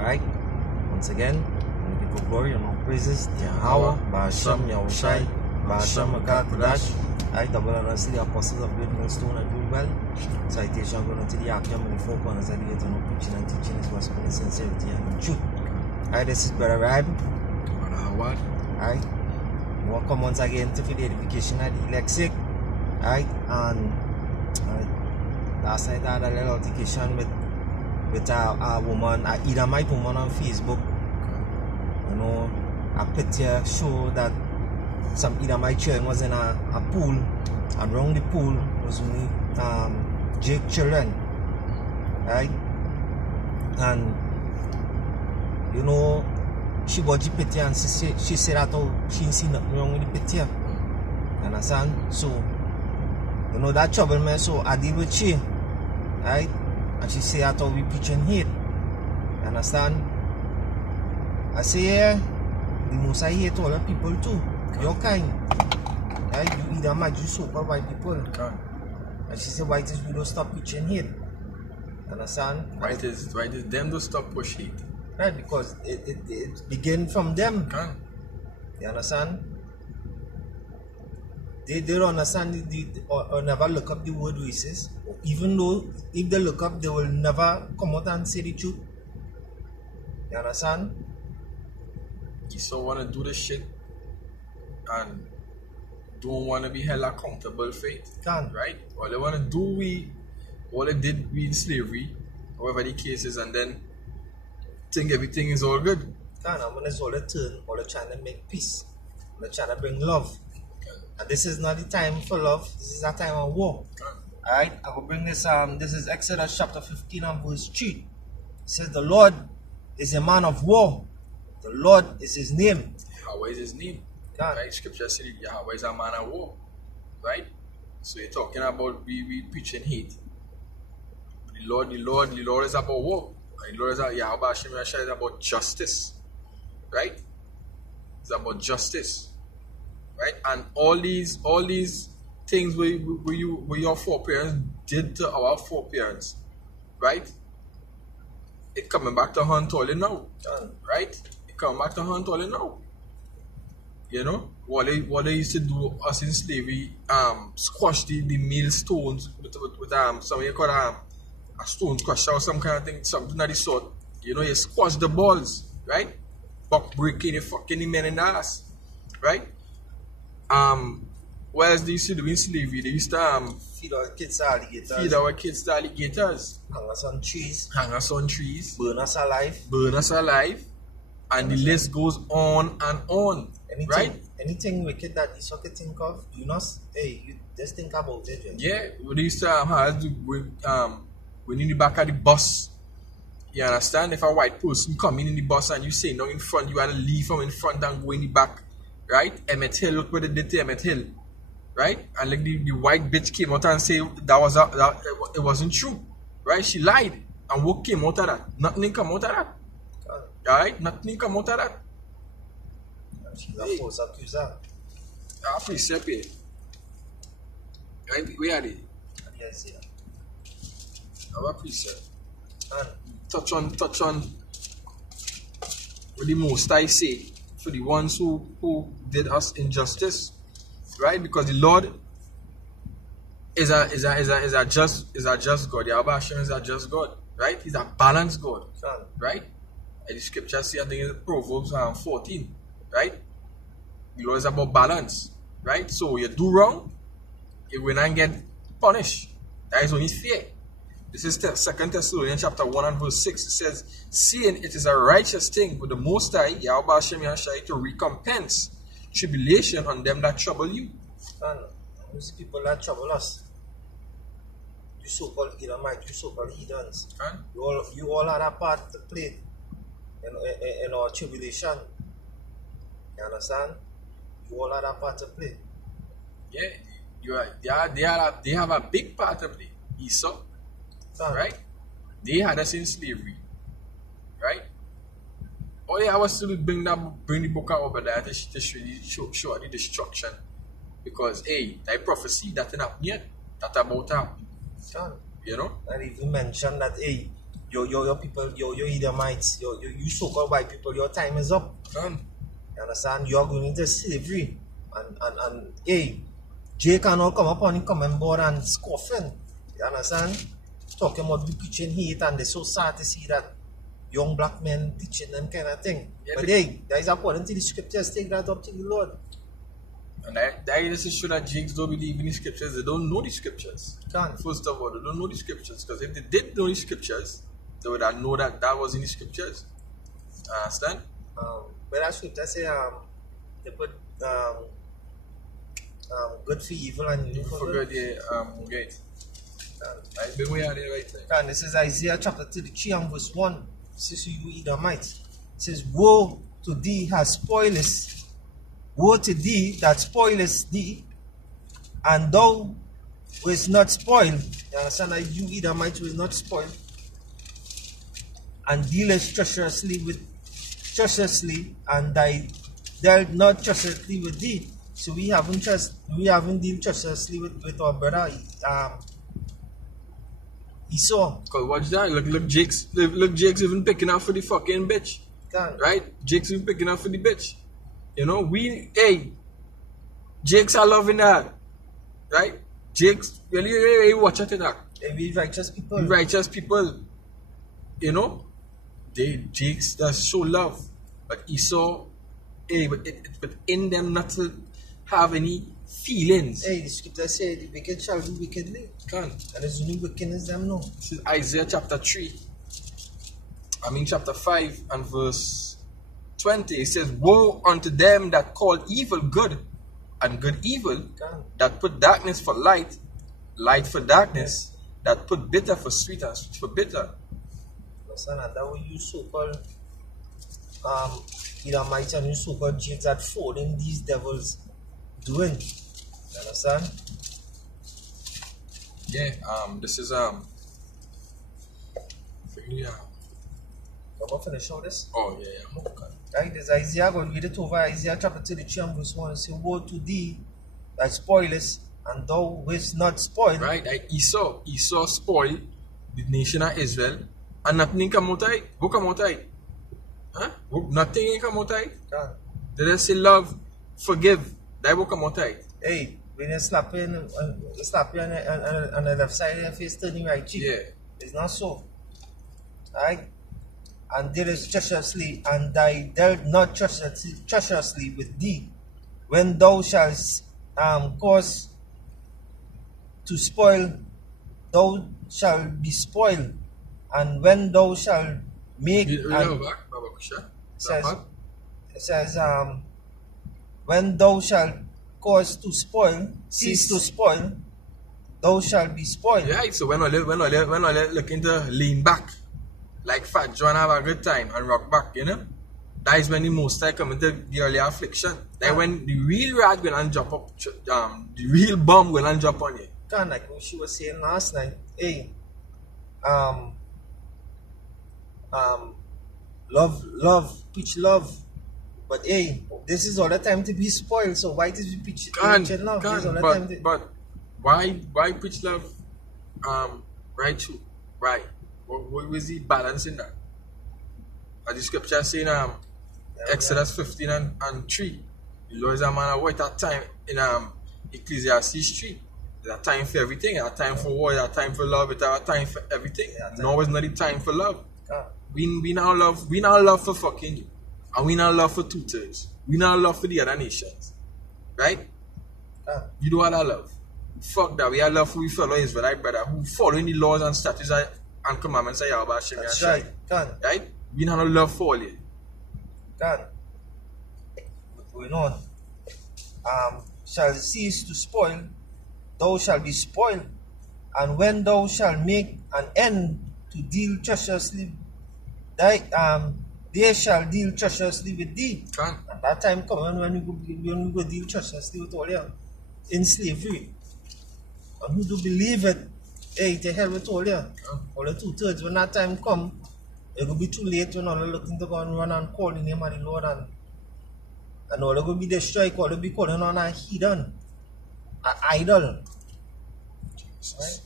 Alright? Once again, we give you glory and all praises. Yahweh, Ba'ashem, Yahushai, Ba'ashem, Akadash. I double and see the apostles of great millstone and do well. Citation going to the Akim and the four corners of the earth and preaching and teaching his gospel in sincerity and in truth. Alright, this is Brother Rab. Brother Howard. Alright. Welcome once again to the edification of the lexic. Alright, and last night I had a little altercation with a woman, a Edomite woman on Facebook. You know, a picture show that some Edomite children was in a pool, and around the pool was only Jake children, right? And you know, she watched the picture and she said that she didn't see nothing wrong with the picture. You understand? So, you know, that troubled me, so I deal with she, right? And she said that we preaching hate. You understand? I say, yeah, the most I hate all the people too. Your kind. Right? You either might you so-called white people. And she said, why is we don't stop preaching hate? You understand? Why is them don't stop push hate? Right, because it begin from them. You understand? They don't understand or never look up the word racist. Even though if they look up, they will never come out and say the truth. You understand? You so want to do the shit and don't want to be held accountable for it. Right? All they want to do, all they did in slavery, however the case is, and then think everything is all good. And when it's all the turn, all they're trying to make peace. They're trying to bring love. And this is not the time for love, this is a time of war. Alright, I will bring this this is Exodus chapter 15 and verse 3. It says the Lord is a man of war. The Lord is his name. Yahweh is his name. Right? Scripture says Yahweh is a man of war. Right? So you're talking about we preaching hate. The Lord is about war. The Lord is Yahweh is about justice. Right? It's about justice. Right? And all these things where your foreparents did to our foreparents, right? It coming back to hunt all now. Right? It coming back to hunt all now. You know? What they used to do us in slavery, squash the millstones with something you call a stone crusher or some kind of thing, something of the sort. You know, you squash the balls, right? Buck breaking the fucking men in the ass. Right? What else they used to do in slavery? They used to feed our kids to alligators. Hang us on trees. Burn us alive. And the list goes on and on. Anything wicked that you could think of, you just think about it. Yeah, they used to have when in the back of the bus. You understand? If a white person come in the bus and you say no in front, you have to leave from in front and go in the back. Right? Emmett Hill, look what they did to Emmett Hill. Right? And like the white bitch came out and said it wasn't true. Right? She lied. And what came out of that? Nothing come out of that. Alright? Nothing come out of that. She's a false accuser. A precept here. Right? Where are they? Yes, yeah. Our precept. And touch on what the Most I say. For the ones who did us injustice, right? Because the Lord is a just God. Yahweh Hashem is a just God, right? He's a balanced God, right? And the scripture says, I think it's Proverbs 14, right? The Lord is about balance, right? So you do wrong, you will not get punished. That is only fair. This is 2 Thessalonians chapter 1 and verse 6. It says, seeing it is a righteous thing with the Most High, Yahweh Hashem Yahshai, to recompense tribulation on them that trouble you. And those people that trouble us, you so-called Edomites, you so-called heathens, you all had a part to play in our tribulation. You understand? You all had a part to play. Yeah, they have a big part to play. Esau. Right? They had us in slavery. Right? Oh yeah, I was still bring the book out over there to show the destruction. Because that prophecy that didn't happen yet. That about to happen. You know? And even mention that your people, your Edomites, you so-called white people, your time is up. Done. You understand? You are going into slavery. And hey, Jay cannot come up and come on board and scoffing. You understand? Talking about we preaching hate, and they're so sad to see that young black men teaching them kind of thing. Yeah, but hey, that is according to the scriptures. Take that up to the Lord. And that is to show that Jakes don't believe in the scriptures. They don't know the scriptures. First of all, they don't know the scriptures. Because if they did know the scriptures, they would have known that was in the scriptures. Understand? But that scripture say they put good for evil and evil for good. Right. I've been way out there right there. And this is Isaiah chapter 33 and verse 1. This is you Edomites. It says, woe to thee has spoilest. Woe to thee that spoilest thee, and thou was not spoiled. You understand that you Edomites was not spoiled, and dealest treacherously, and thy dealt not treacherously with thee. So we haven't dealt treacherously with our brother Esau. Cause watch that. Look Jake's even picking up for the fucking bitch. Right? Jake's even picking up for the bitch. You know, Jake's are loving that. Right? Jake's really watch out to that. We righteous people. You know? Jake's does show love. But Esau, but in them not to have any feelings. The scripture says the wicked shall do wickedly. And there's only wickedness them know. This is Isaiah chapter 5 and verse 20. It says, woe unto them that call evil good, and good evil, that put darkness for light, light for darkness, that put bitter for sweet and sweet for bitter. Listen, and that way you so-called Edomites and you so-called Jews that following these devils doing. You understand? Yeah, this is really I'm gonna finish all this. Oh yeah, I'm okay. Right, there's Isaiah, I'm gonna read it over. Isaiah chapter 33 and verse 1. It says, woe to thee that spoilest, and thou wast not spoiled. Right, like Esau spoiled the nation of Israel, and nothing come out of it. Who come out of it? Huh? Nothing come out of it. Did they say love, forgive? That will come out of it. Hey, when you slap you on the left side of your face, turning right cheek. Yeah. It's not so. Right? And dealest treacherously, and thy dealt not treacherously with thee. When thou shalt cause to spoil, thou shalt be spoiled. And when thou shalt make it says when thou shalt cause to spoil, cease to spoil, thou shalt be spoiled. Yeah, so when I looking to lean back, like Fat John have a good time and rock back, you know? That is when the most time come into the early affliction. Then when the real rad will and drop up, the real bomb will and drop on you. Like what she was saying last night, love, preach love. But this is all the time to be spoiled. So why did you preach love? But why preach love? Right through. Why? What was the balance in that? As the scripture saying Exodus 15 and 3. The Lord is a man of war at that time in Ecclesiastes 3. There's a time for everything, there's a time for war, there's a time for love, there's a time for everything. No, it's not the time for love. We now love for fucking you. And we now love for two-thirds. We now love for the other nations. Right? You do all that love. Fuck that. We have love for we fellow Israelite brother who following the laws and statutes and commandments of Yahweh Hashem. That's right. Right? We now love for all you. What's going on? Shall cease to spoil, thou shalt be spoiled. And when thou shalt make an end to deal treacherously, they shall deal treacherously with thee. And that time comes when you go deal treacherously with all them in slavery. And who do believe it? To hell with all them. All the 2/3. When that time comes, it will be too late when all are looking to go and run and call the name of the Lord, and all are going to be destroyed. All will be calling on a heathen, an idol. Right?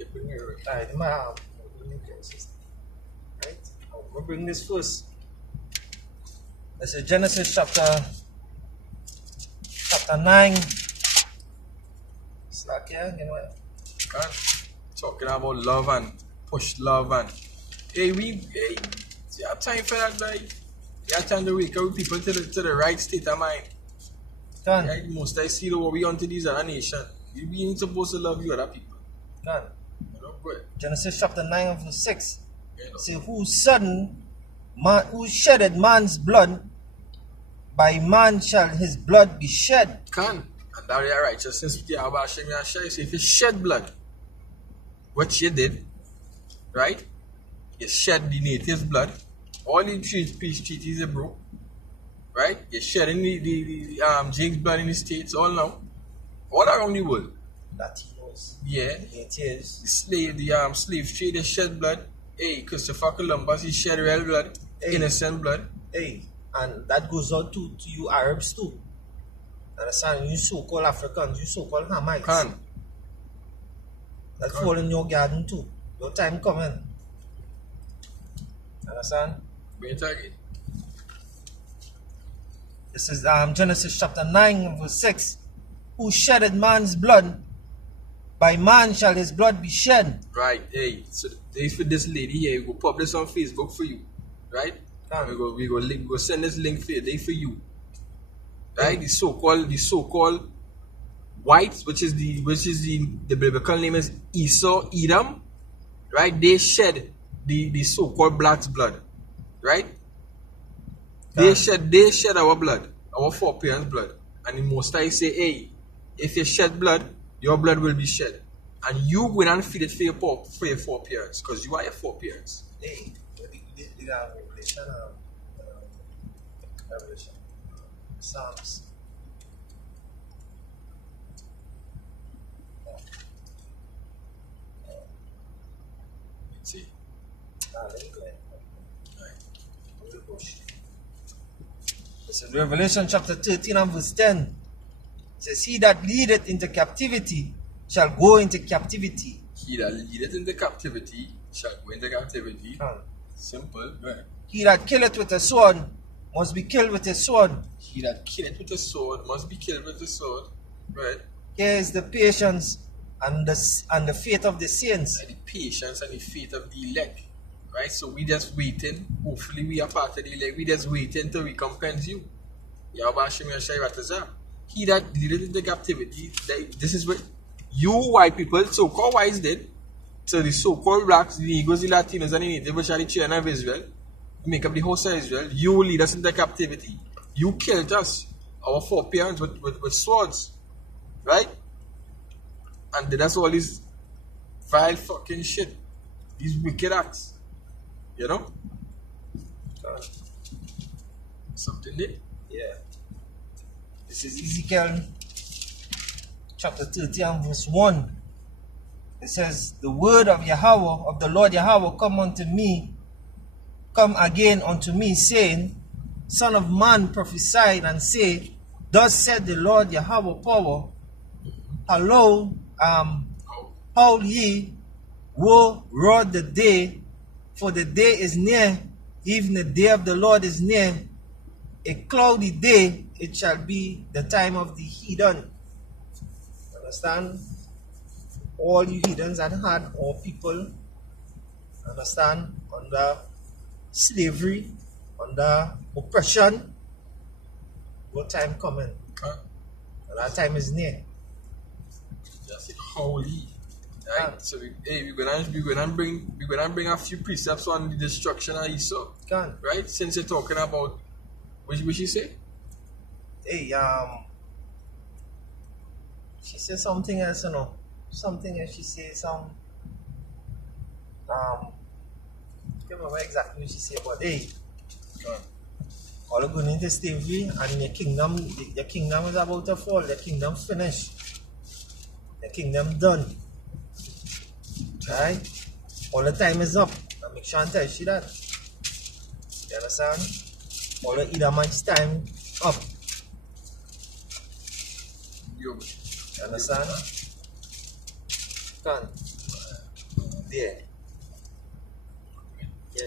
keep bringing it. Alright, right? I'm gonna bring this first. This is Genesis chapter 9. Slack here, you know what? Talking about love and push love and hey, you have time for that, guy. You have time to wake up people to the right state of mind. Right? Most I see what we on to these other nations. You ain't supposed to love you other people. You know, good. Genesis chapter 9 verse 6. You know. Say who shedded man's blood, by man shall his blood be shed. And that is righteousness with Yahweh Hashem Yahshua. So if you shed blood, what you did, right? You shed the native's blood. All the peace treaties are broke. Right? You're shedding the Jake's blood in the States all now. All around the world. Latinos. Yeah. Natives. The slave trade, they shed blood. Hey, Christopher Columbus, he shed real blood. Hey. Innocent blood. Hey, and that goes out to you Arabs too. Understand? You so-called Africans, you so-called Hamites. That fall in your garden too. Your time coming. Understand? Bring it again. This is Genesis chapter 9 verse 6. Who shedded man's blood, by man shall his blood be shed. Right, hey, so there's for this lady here, we go publish on Facebook for you. Right? We go send this link for you, they for you. Right? The so-called whites, which is the biblical name is Esau, Edom, right? They shed the so-called black's blood. Right? They shed our blood, our foreparents' blood. And the Most High say, hey, if you shed blood, your blood will be shed. And you go and feed it for your foreparents, because you are your foreparents. Hey, Revelation. Psalms. Let's see. This is Revelation chapter 13 and verse 10. It says, he that leadeth into captivity shall go into captivity. He that leadeth into captivity shall go into captivity. Simple, right? He that killeth with a sword must be killed with a sword. He that killeth with a sword must be killed with a sword. Right? Here is the patience and the faith of the saints. And the patience and the faith of the elect. Right? So we just waiting. Hopefully we are part of the elect. We just waiting till we recompense you. Yahweh Hashem Yahshua. He that leadeth into captivity. This is what you white people, so-called whites did. So the so-called blacks, the Negroes, the Latinos, and the natives, which are the children of Israel, make up the house of Israel. You will lead us into captivity. You killed us, our foreparents, with swords. Right? And did us all this vile fucking shit. These wicked acts. You know? Something there? Yeah. This is Ezekiel chapter 30 and verse 1. It says, the word of Yahweh, of the Lord Yahweh, come again unto me, saying, Son of man, prophesy and say, thus said the Lord Yahweh power, Hello, howl ye, woe, roar the day, for the day is near, even the day of the Lord is near. A cloudy day, it shall be the time of the heathen. Understand? All you heathens that had all people, understand, under slavery, under oppression, your time coming. And that time is near. Just holy. Right? So we're gonna bring a few precepts on the destruction of Esau. Right? Since you're talking about what she say? Hey, she said something else, you know. Something else she said, I can't remember exactly what she said, but hey, all going into slavery and your kingdom is about to fall, your kingdom finished, your kingdom done. Right? All the time is up. I make sure and tell you that. You understand? All the Edomites' time up. You understand? there. Yeah,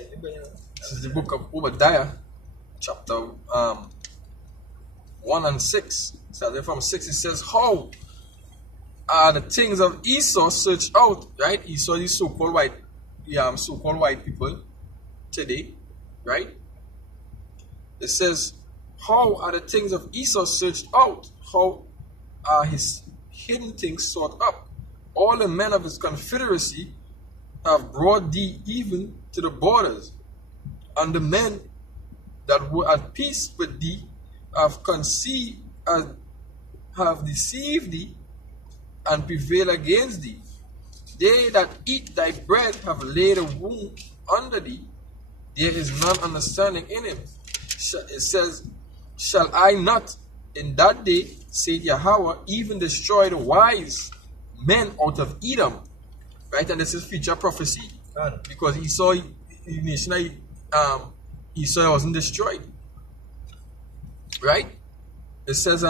this is the book of Obadiah, chapter 1 and 6. So from 6 it says, how are the things of Esau searched out, right? Esau is so-called white people today, right? It says, how are the things of Esau searched out? How are his hidden things sought up? All the men of his confederacy have brought thee even to the borders, and the men that were at peace with thee have deceived thee and prevailed against thee. They that eat thy bread have laid a wound under thee. There is none understanding in him. It says, shall I not in that day, said Yahweh, even destroy the wise men out of Edom? Right, and this is future prophecy. Because Esau wasn't destroyed. Right? It says,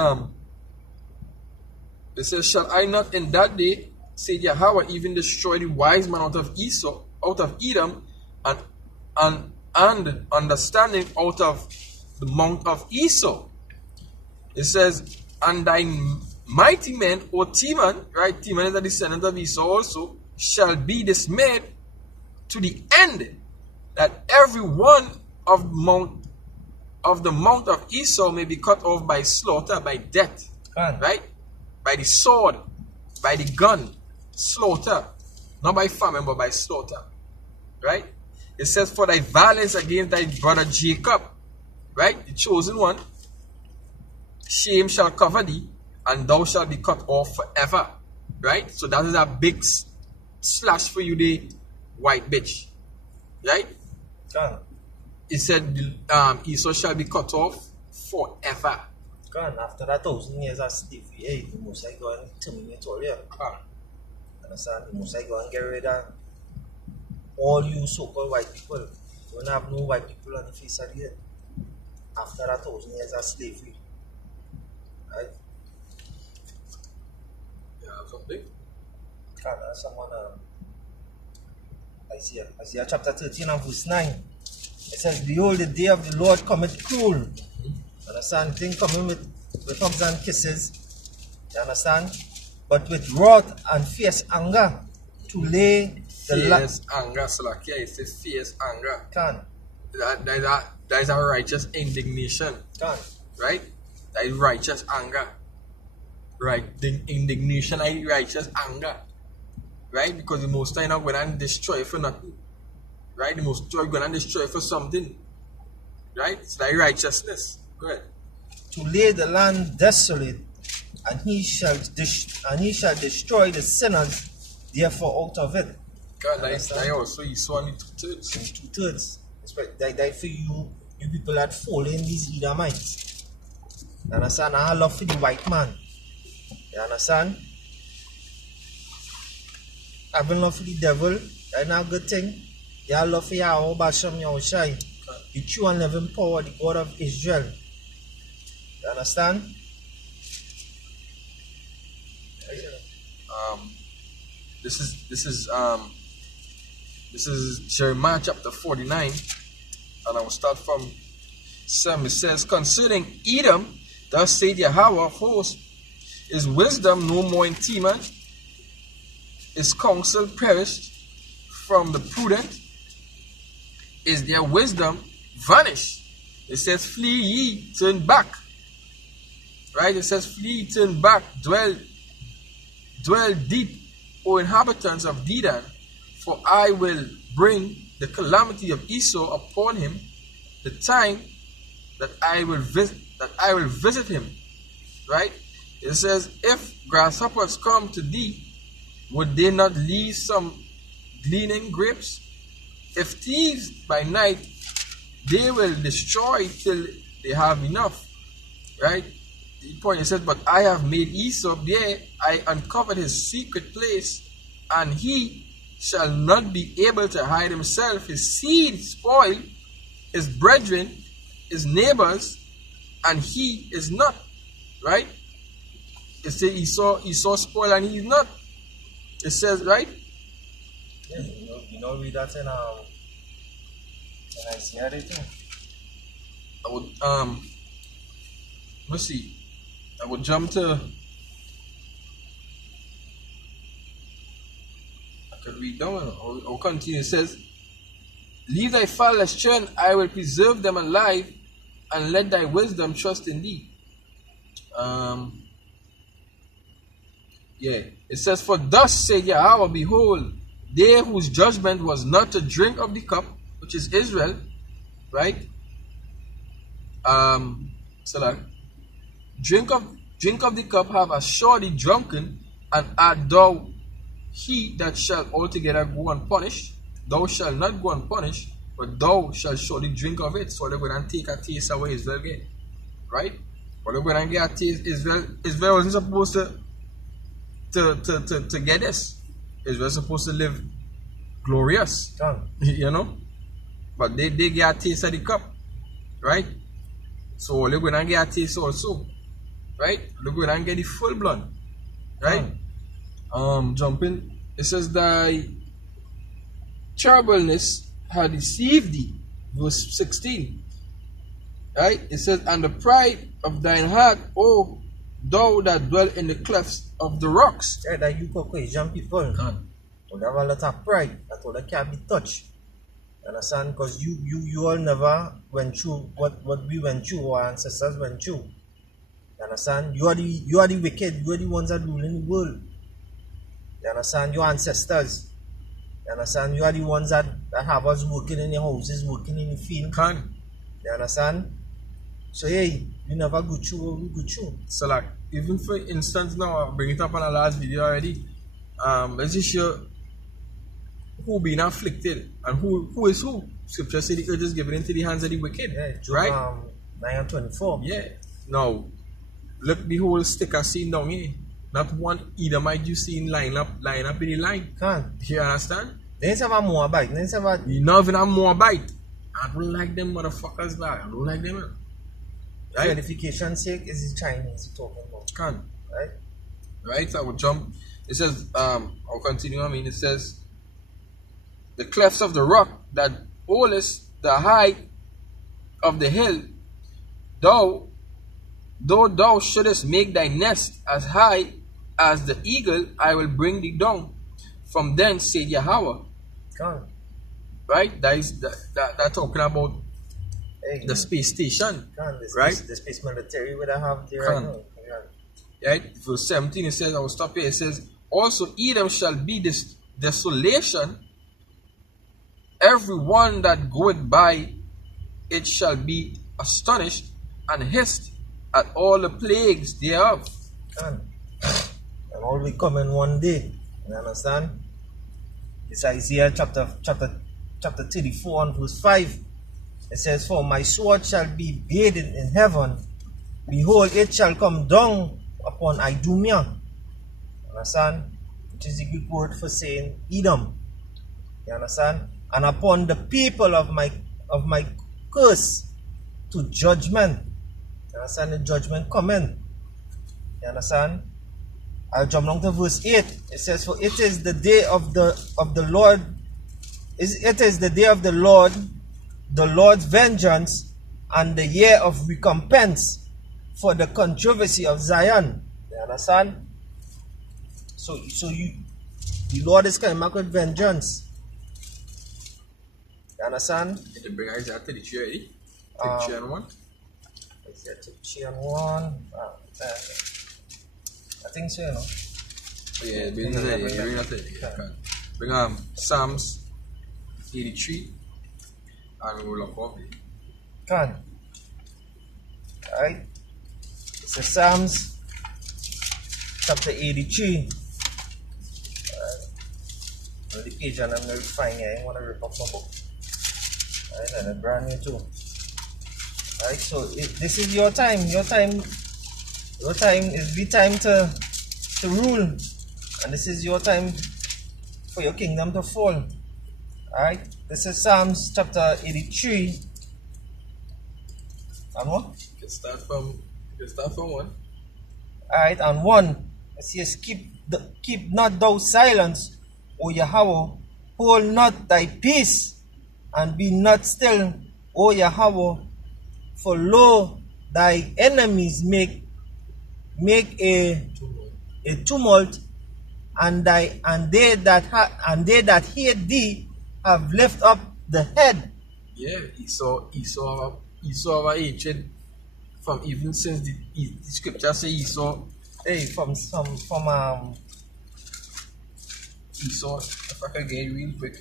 shall I not in that day, said Yahweh, even destroy the wise man out of Edom, and understanding out of the mount of Esau. It says, and thy mighty men, O Teman, right? Teman is a descendant of Esau also, shall be dismayed to the end, that every one of the mount of Esau may be cut off by slaughter, by death, right? By the sword, by the gun, slaughter, not by famine, but by slaughter, right? It says, for thy violence against thy brother Jacob, right? The chosen one, shame shall cover thee, and thou shalt be cut off forever, right? So that is a big slash for you, the white bitch, right? It said, Esau shall be cut off forever. After that 1,000 years of slavery, the Most High go and terminate all here. Understand? The Most High go and get rid of all you so-called white people. You don't have no white people on the face of the earth. After that 1,000 years of slavery. Right? Yeah, something? Someone, Isaiah chapter 13 and verse 9. It says, behold, the day of the Lord cometh cruel. Understand? Thing coming with hugs and kisses. You understand? But with wrath and fierce anger to lay the fierce anger, Salakia, it says fierce anger. That is a righteous indignation. Right? That is righteous anger. Right? The indignation is righteous anger. Right? Because the Most High not going to destroy for nothing. Right? The Most High going to destroy for something. Right? It's like righteousness. Go ahead. To lay the land desolate, and he shall destroy the sinners therefore out of it. God, that also you saw in 2/3. In 2/3. That for you people that fall in these Edomites. You understand? I love for the white man. You understand? Having love for the devil, that's not a good thing. You have love for Yahweh Basham Yahushai, the true and living power, the God of Israel. You understand? This is Jeremiah chapter 49, and I will start from 7. It says, concerning Edom, thus said Yahweh of hosts, is wisdom no more in Teman? Is counsel perished from the prudent? Is their wisdom vanished? It says, flee ye, turn back. Right? It says, flee, turn back, dwell deep, O inhabitants of Dedan, for I will bring the calamity of Esau upon him, the time that I will visit him. Right? It says, if grasshoppers come to thee, would they not leave some gleaning grapes? If thieves by night, they will destroy till they have enough. Right? The point is said, but I have made Esau there, I uncovered his secret place, and he shall not be able to hide himself. His seed spoil, his brethren, his neighbors, and he is not. Right? It says Esau spoil and he is not. It says, right? Yeah, know, read that in Isaiah too. I would let's see. I would jump to. I could read down. I'll continue. It says, "Leave thy fatherless children; I will preserve them alive, and let thy wisdom trust in thee." Yeah. It says, "For thus said Yahweh, behold, they whose judgment was not to drink of the cup, which is Israel, right? So that drink of the cup have assuredly drunken, and art thou he that shall altogether go unpunished? Thou shalt not go unpunished, but thou shalt surely drink of it." So they're going to take a taste away Israel get, right? But they're going to get a taste. Israel wasn't supposed to get this. Israel supposed to live glorious, you know, but they get a taste of the cup, right? So they're going to get a taste also, right? They're going to get the full blood, right? Jumping, it says, "Thy terribleness had deceived thee," verse 16, right? It says, "And the pride of thine heart, O thou that dwell in the clefts of the rocks." Yeah, that you Caucasian people. They have a lot of pride that all can't be touched. Understand? Because you all never went through what we went through, our ancestors went through. You understand? You are the wicked, you are the ones that rule in the world. You understand? Your ancestors. You understand? You are the ones that have us working in the houses, working in the field. You understand? So hey, you never go through what we go through. So like, even for instance now, I'll bring it up on the last video already. Let's just show who being afflicted and who is who. Scripture said the earth is given into the hands of the wicked. Yeah, Job, right? 9:24. Yeah. Now, look the whole sticker scene down here. Not one Edomite you seen line up in the line. You understand? They ain't have a Moabite. They ain't have a... You not even a Moabite. I don't like them motherfuckers like. I don't like them. Right? For edification's sake, is the Chinese talking about? Right? Right? So I will jump. It says, I'll continue. It says, "The clefts of the rock that holdest the height of the hill, though thou shouldest make thy nest as high as the eagle, I will bring thee down from thence, said Yahweh." Right? That talking about the space station. Right? The space military would have there right now. Right? Verse 17, it says, I will stop here. It says, "Also Edom shall be this desolation. Every one that goeth by it shall be astonished and hissed at all the plagues thereof." And all will come in one day. You understand? It's Isaiah chapter 34 and verse 5. It says, "For my sword shall be bathed in heaven. Behold, it shall come down upon Idumea." Understand? Which is the Greek word for saying Edom. You understand? "And upon the people of my curse to judgment." You understand? The judgment coming. You understand? I'll jump down to verse 8. It says, "For it is the day of the Lord. It is the day of the Lord's vengeance, and the year of recompense for the controversy of Zion." You understand? So the Lord is coming back with vengeance. You understand? Did you bring Isaiah 33 already? 33 and 1? Isaiah 33 and 1. I think so, you know. Yeah, bring Psalms 83 and we'll look up. Alright. It's a Psalms chapter 83. The page and I'm not fine here. I want to rip up my book. Alright, and a brand new too. Alright, so this is your time. Your time is the time to rule. And this is your time for your kingdom to fall. Alright, this is Psalms chapter 83. And what? You can start from 1. Alright, and 1. It says, keep not thou silence, O Yahweh, hold not thy peace, and be not still, O Yahweh, for lo, thy enemies make a tumult, and they that hate thee have lifted up the head. Yeah, Esau our hatred from even since the scripture say Esau. Hey, from Esau, if I can get it real quick.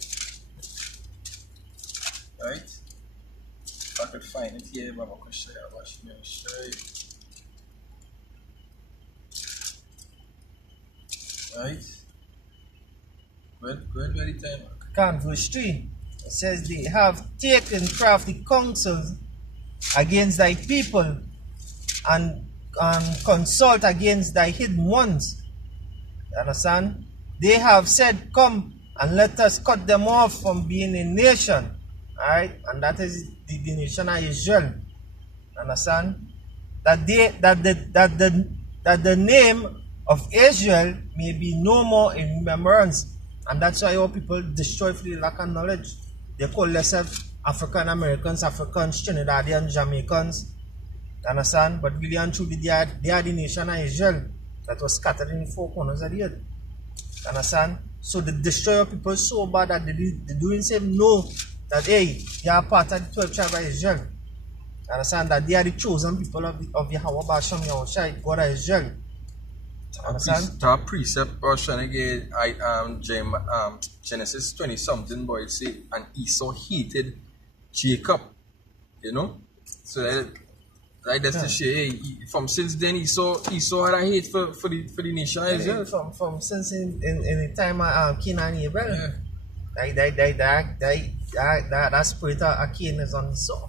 Right? If I could find it here, but I could show you. Right? Go ahead, ready time. Can verse 3. It says they have taken crafty counsels against thy people, and consult against thy hidden ones. You understand? They have said, come and let us cut them off from being a nation. Alright? And that is the nation of Israel. Understand? That the name of Israel may be no more in remembrance. And that's why our people destroy for the lack of knowledge. They call themselves African Americans, Africans, Trinidadians, Jamaicans. Understand? But really and truly, they are the nation of Israel that was scattered in the four corners of the earth. Understand? So they destroy our people so bad that they don't say no, that hey, they are part of the 12 tribes of Israel. Understand? That they are the chosen people of Yahweh Basham Yahushai, God of Israel. Understand? That precept I was trying to get Genesis 20 something, boy, say, and Esau hated Jacob. You know? So that's the shit. From since then Esau had a hate for the nation of Israel. From since in the time of Cain and Abel. Yeah. That spirit of Cain is on Esau.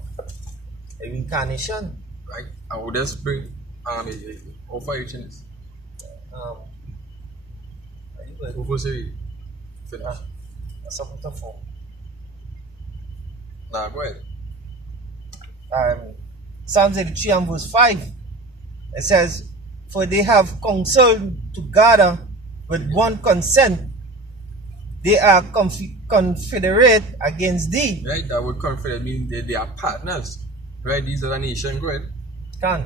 The incarnation. Right. I would just bring how far you change? Who say finish? That's something to for. Nah, go ahead. Psalms 83 and verse 5. It says, for they have counseled to gather with one consent. They are confederate against thee. Right, that word confederate means they are partners. Right, these are the nation, go ahead. I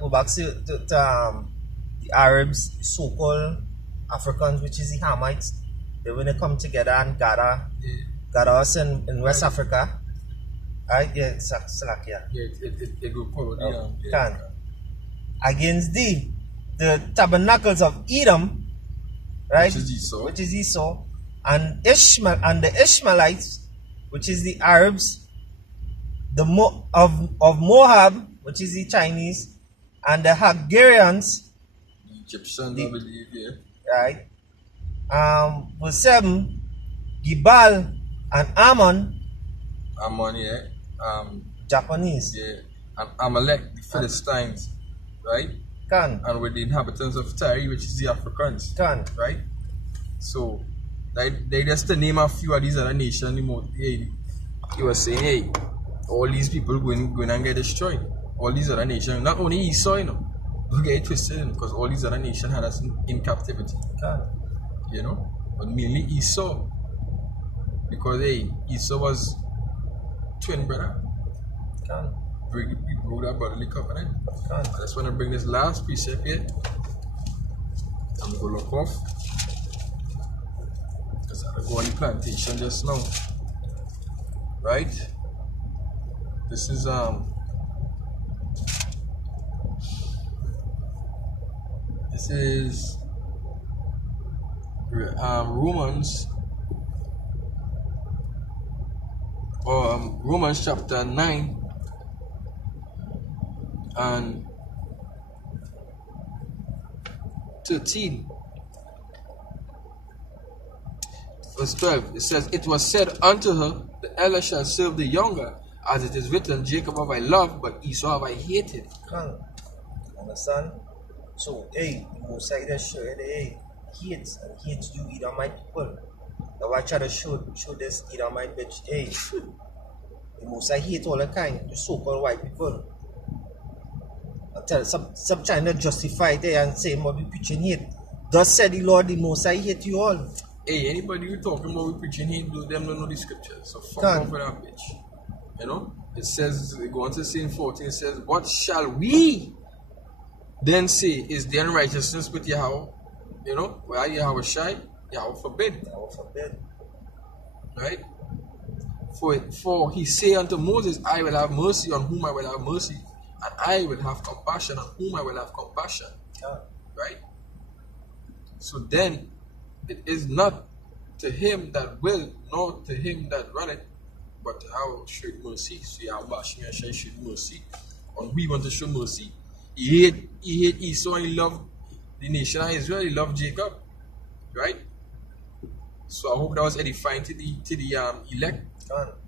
go back to the Arabs, so-called Africans, which is the Hamites. They when they come together and gather us in West Africa. Right? Yeah, Salakia. Yeah, it go forward. Against thee, the tabernacles of Edom, right? Which is Esau, and the Ishmaelites, which is the Arabs, of Moab, which is the Chinese, and the Hagarians, Egyptians, I believe, yeah. Right. Verse 7, Gibal and Ammon, yeah. Japanese. Yeah. And Amalek, the Philistines, right? And with the inhabitants of Tyre, which is the Africans. Right? So, they just to name a few of these other nations, he was saying, hey, all these people going and get destroyed. All these other nations, not only Esau, don't get it twisted, because all these other nations had us in captivity. You know? But mainly Esau. Because hey, Esau was twin brother. We broke that brotherly covenant. I just want to bring this last precept here. I'm going to look off. Because I go on the plantation just now. Right? This is Romans chapter 9 and 13 verse 12. It says, it was said unto her, the elder shall serve the younger, as it is written, Jacob have I loved, but Esau have I hated. Understand? So, hey, the Most High just show you that, hey, hates you, Edomite people. Now I try to show this Edomite bitch, hey, the Most High hate all the kind, the so-called white people. I tell some trying to justify it and say, must be preaching hate. Thus said the Lord, the Most High hate you all. Hey, anybody who talking about we preaching hate, them don't know the scriptures. So fuck off with that bitch. You know? It says, it go on to say in 14, it says, what shall we then say is the unrighteousness with Yahweh? You know? Where Yahweh shy, Yahweh forbid. Yahweh forbid. Right? For he say unto Moses, I will have mercy on whom I will have mercy, and I will have compassion on whom I will have compassion. Right? So then, it is not to him that will, nor to him that runneth, but to Yahweh showed mercy. So Yahweh showed mercy on who he want to show mercy. He hate Esau and he loved the nation of Israel, he loved Jacob. Right? So I hope that was edifying to the elect.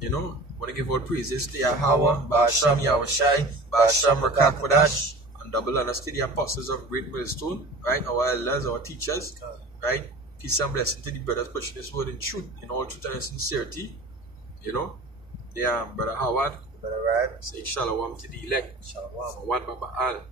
You know, want to give all praises to Yahweh, Ba'asham Yahushai, Ba'asham Rakat Kodash, and double honors to the apostles of Great Millstone, right? Our elders, our teachers, right? Peace and blessing to the brothers pushing this word in truth, in all truth and sincerity. You know, yeah, Brother Howard, Brother Rad, say Shalom to the elect, Shalom, One Baba Al.